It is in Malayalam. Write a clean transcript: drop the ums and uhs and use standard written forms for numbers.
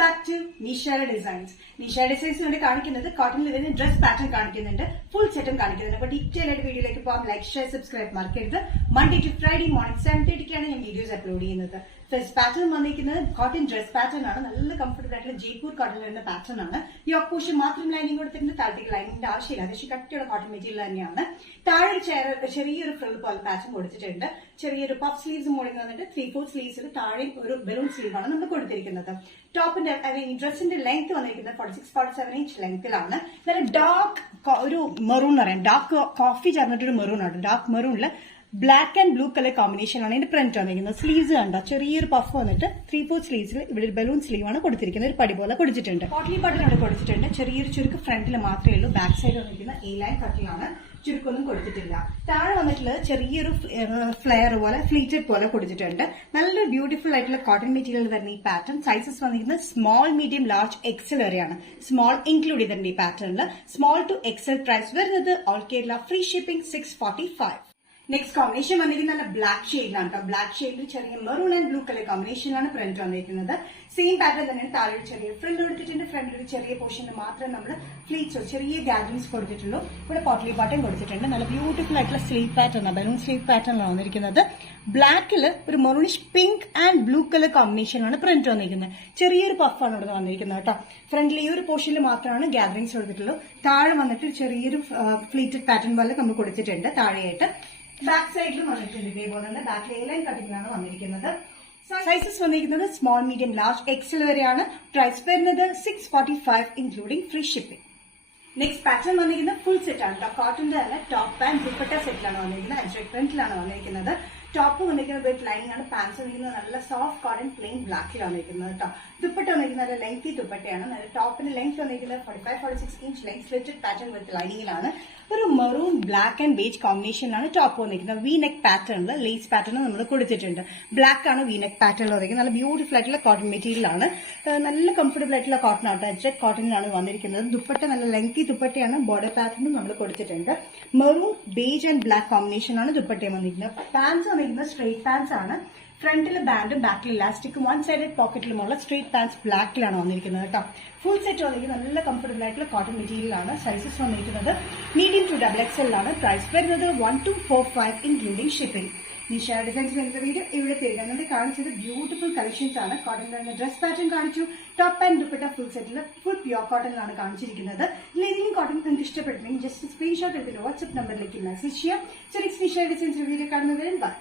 Back to Nishara designs. Nishara designs വേണ്ടി കാണിക്കുന്നത് കോട്ടണിൽ വരുന്ന ഡ്രസ് പാറ്റേൺ കാണിക്കുന്നുണ്ട്, ഫുൾ സെറ്റും കാണിക്കുന്നുണ്ട്. അപ്പൊ ഡീറ്റെയിൽ ആയിട്ട് വീഡിയോയിലേക്ക് പോകാം. ലൈക്ക്, ഷെയർ, സബ്സ്ക്രൈബ് മറക്കരുത്. മൺഡേ ടു ഫ്രൈഡേ മോർണിംഗ് 7:30 ഞാൻ വീഡിയോസ് അപ്ലോഡ് ചെയ്യുന്നത്. ഫസ്റ്റ് പാറ്റേൺ വന്നിരിക്കുന്നത് കോട്ടൺ ഡ്രസ് പാറ്റേൺ ആണ്. നല്ല കംഫർട്ടബിൾ ആയിട്ടുള്ള ജയ്പൂർ കോട്ടൺ വരുന്ന പാറ്റേൺ ആണ്. ഈ ഓപ്പോഷൻ മാത്രം ലൈനിങ് കൊടുത്തിട്ടുണ്ട്, താഴത്തേക്ക് ലൈനിങ്ങിന്റെ ആവശ്യമില്ല. അത്യാവശ്യം കട്ടിയുള്ള കോട്ടൺ മെറ്റീരിയൽ തന്നെയാണ്. താഴെ ചെറിയൊരു ഫ്രിൽ പോലെ പാറ്റേൺ കൊടുത്തിട്ടുണ്ട്. ചെറിയൊരു പഫ് സ്ലീവ്സ് മോളിൽ വന്നിട്ട് 3/4 സ്ലീവ്സിൽ താഴെ ഒരു ബലൂൺ സ്ലീവ് ആണ് നമ്മൾ കൊടുത്തിരിക്കുന്നത്. ടോപ്പിന്റെ ഡ്രസ്സിന്റെ ലെങ്ത് വന്നിരിക്കുന്നത് 46-47 ഇഞ്ച് ലെങ്ത്തിലാണ്. നല്ല ഡാർക്ക് ഒരു മെറൂൺ എന്ന് പറയാം, ഡാർക്ക് കോഫി ചേർന്നിട്ടൊരു മെറൂൺ ആണ്. ഡാർക്ക് മെറൂണില് ബ്ലാക്ക് ആൻഡ് ബ്ലൂ കളർ കോമ്പിനേഷനാണ് ഇതിന്റെ പ്രിന്റ് വന്നിരിക്കുന്നത്. സ്ലീവ്സ് കണ്ടോ, ചെറിയൊരു പഫ് വന്നിട്ട് 3/4 സ്ലീവ്സിൽ ഇവിടെ ഒരു ബലൂൺ സ്ലീവ് ആണ് കൊടുത്തിരിക്കുന്നത്. ഒരു പടി പോലെ കൊടുത്തിട്ടുണ്ട്. പോട്ട്ലി ബട്ടൺ ഇവിടെ കൊടുത്തിട്ടുണ്ട്. ചെറിയൊരു ചുരുക്ക് ഫ്രണ്ടിൽ മാത്രമേ ഉള്ളൂ. ബാക്ക് സൈഡ് വന്നിരിക്കുന്ന എ ലൈൻ കട്ടിലാണ്. ചുരുക്കൊന്നും കൊടുത്തിട്ടില്ല. താഴെ വന്നിട്ടുള്ളത് ചെറിയൊരു ഫ്ലെയർ പോലെ ഫ്ലീറ്റഡ് പോലെ കൊടുത്തിട്ടുണ്ട്. നല്ലൊരു ബ്യൂട്ടിഫുൾ ആയിട്ടുള്ള കോട്ടൺ മെറ്റീരിയൽ തന്നെ ഈ പാറ്റേൺ. സൈസസ് വന്നിരിക്കുന്നത് സ്മോൾ, മീഡിയം, ലാർജ്, എക്സൽ വരെയാണ്. സ്മോൾ ഇൻക്ലൂഡ് ചെയ്തിട്ടുണ്ട് ഈ പാറ്റേണിൽ. സ്മോൾ ടു എക്സൽ പ്രൈസ് വരുന്നത് all Kerala free shipping 645. Next combination വന്നിരിക്കുന്നത് നല്ല ബ്ലാക്ക് ഷെയ്ഡിലാണ് കേട്ടോ. ബ്ലാക്ക് ഷെയ്ഡിൽ ചെറിയ മെറൂൺ ആൻഡ് ബ്ലൂ കളർ കോമ്പിനേഷനിലാണ് പ്രിന്റ് വന്നിരിക്കുന്നത്. സെയിം പാറ്റേൺ തന്നെയാണ്. താഴെ ചെറിയ ഫ്രിൽ കൊടുത്തിട്ടുണ്ട്. ഫ്രണ്ടിൽ ഒരു ചെറിയ പോർഷനിൽ മാത്രമേ നമ്മൾ ഫ്ലീറ്റ്സോ ചെറിയ ഗാദറിംഗ്സ് കൊടുത്തിട്ടുള്ളൂ. ഇവിടെ പോട്ട്ലി ബട്ടൺ കൊടുത്തിട്ടുണ്ട്. നല്ല ബ്യൂട്ടിഫുൾ ആയിട്ടുള്ള സ്ലീവ് പാറ്റേൺ, ബലൂൺ സ്ലീവ് പാറ്റേണിലാണ് വന്നിരിക്കുന്നത്. ബ്ലാക്കിൽ ഒരു maroonish pink and blue colour കോമ്പിനേഷനാണ് പ്രിന്റ് വന്നിരിക്കുന്നത്. ചെറിയൊരു പഫാണ് ഇവിടെ വന്നിരിക്കുന്നത് കേട്ടോ. ഫ്രണ്ടിൽ ഈ ഒരു പോർഷനിൽ മാത്രമാണ് ഗാദറിംഗ്സ് കൊടുത്തിട്ടുള്ളൂ. താഴെ വന്നിട്ട് ചെറിയൊരു ഫ്ലീറ്റഡ് പാറ്റേൺ പോലെ നമ്മൾ കൊടുത്തിട്ടുണ്ട്. താഴെയായിട്ട് ബാക്ക് സൈഡിലും വന്നിട്ടുണ്ട്. ഇതേപോലെ തന്നെ ബാക്കിൽ എ ലൈൻ കട്ടിങ്ങിലാണ് വന്നിരിക്കുന്നത്. സൈസസ് വന്നിരിക്കുന്നത് സ്മോൾ, മീഡിയം, ലാർജ്, എക്സൽ വരെയാണ്. പ്രൈസ് വരുന്നത് 645 including free shipping. Next pattern വന്നിരിക്കുന്നത് ഫുൾ സെറ്റ് ആണ് കേട്ടോ. കോട്ടന്റെ തന്നെ ടോപ്പ് ആൻഡ് ദുപ്പട്ട സെറ്റിലാണ് വന്നിരിക്കുന്നത്. അജ്രക് പ്രിന്റിലാണ് വന്നിരിക്കുന്നത്. ടോപ്പ് വന്നിരിക്കുന്നത് വിത്ത് ലൈനിങ് ആണ്. പാൻസ് വന്നിരിക്കുന്നത് നല്ല സോഫ്റ്റ് കോട്ടൺ പ്ലെയിൻ ബ്ലാക്കിലാണ് വന്നിരിക്കുന്നത് കേട്ടോ. ദുപ്പട്ട വന്നിരിക്കുന്നത് നല്ല ലെങ്തി ദുപ്പട്ടയാണ്. നല്ല ടോപ്പിന്റെ ലെങ്ത് വന്നിരിക്കുന്നത് 45-46 inch length slitted pattern with ലൈനിങ്ങിലാണ്. ഒരു മെറൂൺ, ബ്ലാക്ക് ആൻഡ് ബേജ് കോമ്പിനേഷനിലാണ് ടോപ്പ് വന്നിരിക്കുന്നത്. വി നെക്ക് പാറ്റേണിൽ ലേസ് പാറ്റേൺ നമ്മൾ കൊടുത്തിട്ടുണ്ട്. ബ്ലാക്ക് ആണ് വി നെക്ക് പാറ്റേണിൽ വന്നിരിക്കുന്നത്. നല്ല ബ്യൂട്ടിഫുൾ ആയിട്ടുള്ള കോട്ടൺ മെറ്റീരിയൽ ആണ്. നല്ല കംഫർട്ടബിൾ ആയിട്ടുള്ള കോട്ടൺ ആട്ടോ. അജ്രക് കോട്ടണിലാണ് വന്നിരിക്കുന്നത്. ദുപ്പട്ട നല്ല ലെങ്തി ദുപ്പട്ടയാണ്. ബോർഡർ പാറ്റേണും നമ്മൾ കൊടുത്തിട്ടുണ്ട്. മെറൂൺ, ബേജ് ആൻഡ് ബ്ലാക്ക് കോമ്പിനേഷനാണ് ദുപ്പട്ടയും വന്നിരിക്കുന്നത്. പാൻസ് വന്നിരിക്കുന്നത് സ്ട്രെയിറ്റ് പാൻസ് ആണ്. ഫ്രണ്ടിൽ ബാൻഡും ബാക്കിൽ ഇലാസ്റ്റിക്കും 1 സൈഡഡ് പോക്കറ്റിലുമുള്ള സ്ട്രെയിറ്റ് പാൻസ് ബ്ലാക്കിലാണ് വന്നിരിക്കുന്നത് കേട്ടോ. ഫുൾ സെറ്റ് വന്നിരിക്കുന്നത് നല്ല കംഫർട്ടബിൾ ആയിട്ടുള്ള കോട്ടൺ മെറ്റീരിയലാണ്. സൈസസ് വന്നിരിക്കുന്നത് മീഡിയം ടു XXL ആണ്. പ്രൈസ് വരുന്നത് 1245 ഇൻക്ലൂഡിംഗ് ഷിപ്പിംഗ്. നിഷാര ഡിസൈൻസ് വരുന്ന വീഡിയോ ഇവിടെ തരുന്നത് കാണിച്ചത് ബ്യൂട്ടിഫുൾ കളക്ഷൻസ് ആണ്. കോട്ടൺ തന്നെ ഡ്രസ് പാറ്റേൺ കാണിച്ചു. ടോപ്പ് ആൻഡ് ദുപ്പട്ട ഫുൾ സെറ്റിൽ ഫുൾ പ്യൂർ കോട്ടണിലാണ് കാണിച്ചിരിക്കുന്നത്. ഇതിലേതെങ്കിലും കോട്ടൺ നിങ്ങൾക്ക് ഇഷ്ടപ്പെട്ടില്ലെങ്കിൽ ജസ്റ്റ് സ്ക്രീൻഷോട്ട് എടുത്തിട്ട് വാട്സ്ആപ്പ് നമ്പറിലേക്ക് മെസ്സേജ് ചെയ്യാം. So next Nishara designs video കാണുന്നവരും ബൈ.